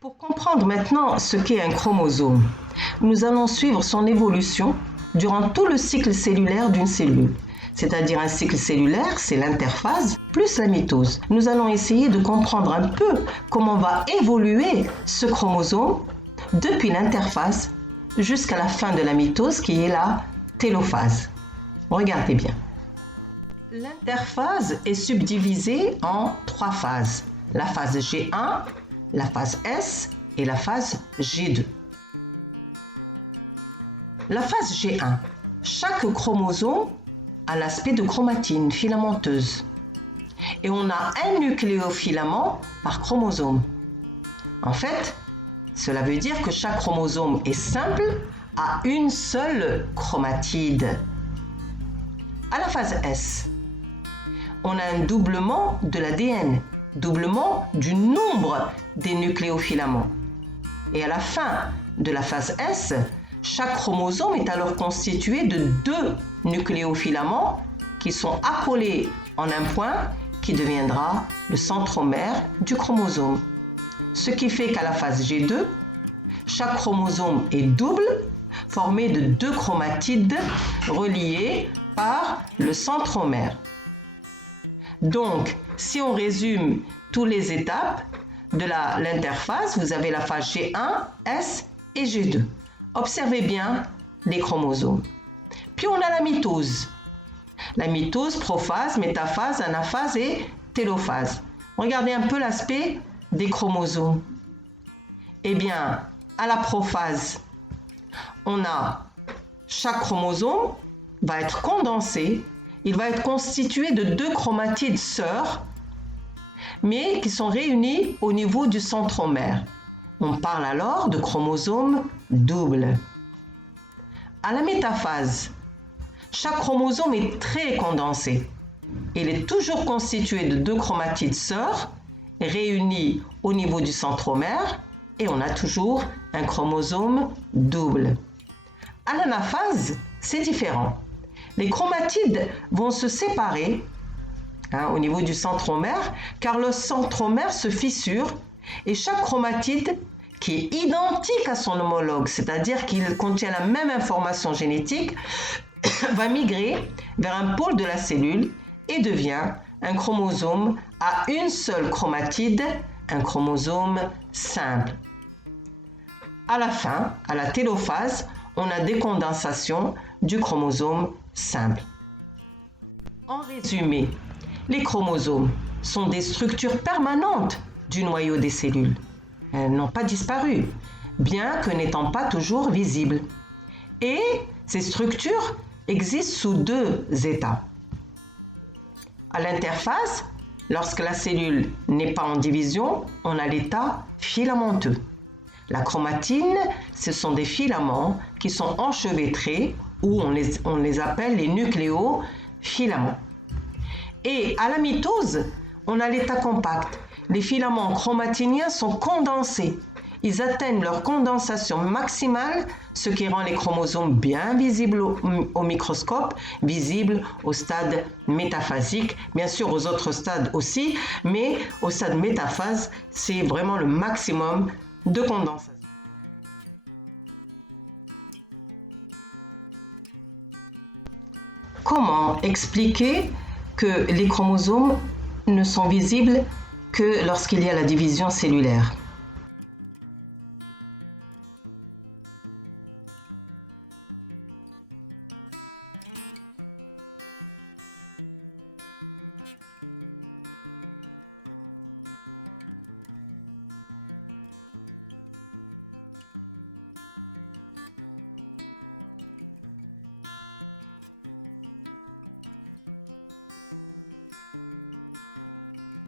Pour comprendre maintenant ce qu'est un chromosome, nous allons suivre son évolution durant tout le cycle cellulaire d'une cellule. C'est-à-dire un cycle cellulaire, c'est l'interphase plus la mitose. Nous allons essayer de comprendre un peu comment va évoluer ce chromosome depuis l'interphase jusqu'à la fin de la mitose qui est la télophase. Regardez bien. L'interphase est subdivisée en 3 phases. La phase G1, la phase S et la phase G2. La phase G1. Chaque chromosome a l'aspect de chromatine filamenteuse. Et on a un nucléofilament par chromosome. En fait, cela veut dire que chaque chromosome est simple à une seule chromatide. À la phase S, on a un doublement de l'ADN, doublement du nombre des nucléofilaments. Et à la fin de la phase S, chaque chromosome est alors constitué de 2 nucléofilaments qui sont accolés en un point qui deviendra le centromère du chromosome. Ce qui fait qu'à la phase G2, chaque chromosome est double, formé de 2 chromatides reliées par le centromère. Donc, si on résume toutes les étapes de l'interphase, vous avez la phase G1, S et G2. Observez bien les chromosomes. Puis on a la mitose. La mitose, prophase, métaphase, anaphase et télophase. Regardez un peu l'aspect des chromosomes. Eh bien, à la prophase, on a chaque chromosome va être condensé. Il va être constitué de 2 chromatides sœurs, mais qui sont réunies au niveau du centromère. On parle alors de chromosomes doubles. À la métaphase, chaque chromosome est très condensé. Il est toujours constitué de 2 chromatides sœurs, réunies au niveau du centromère, et on a toujours un chromosome double. À l'anaphase, c'est différent. Les chromatides vont se séparer au niveau du centromère car le centromère se fissure et chaque chromatide qui est identique à son homologue, c'est-à-dire qu'il contient la même information génétique, va migrer vers un pôle de la cellule et devient un chromosome à une seule chromatide, un chromosome simple. À la fin, à la télophase, on a décondensation du chromosome simple. En résumé, les chromosomes sont des structures permanentes du noyau des cellules. Elles n'ont pas disparu, bien que n'étant pas toujours visibles. Et ces structures existent sous 2 états. À l'interphase, lorsque la cellule n'est pas en division, on a l'état filamenteux. La chromatine, ce sont des filaments qui sont enchevêtrés ou on les appelle les nucléofilaments. Et à la mitose, on a l'état compact. Les filaments chromatiniens sont condensés. Ils atteignent leur condensation maximale, ce qui rend les chromosomes bien visibles au microscope, visibles au stade métaphasique, bien sûr aux autres stades aussi, mais au stade métaphase, c'est vraiment le maximum de condensation. Comment expliquer que les chromosomes ne sont visibles que lorsqu'il y a la division cellulaire?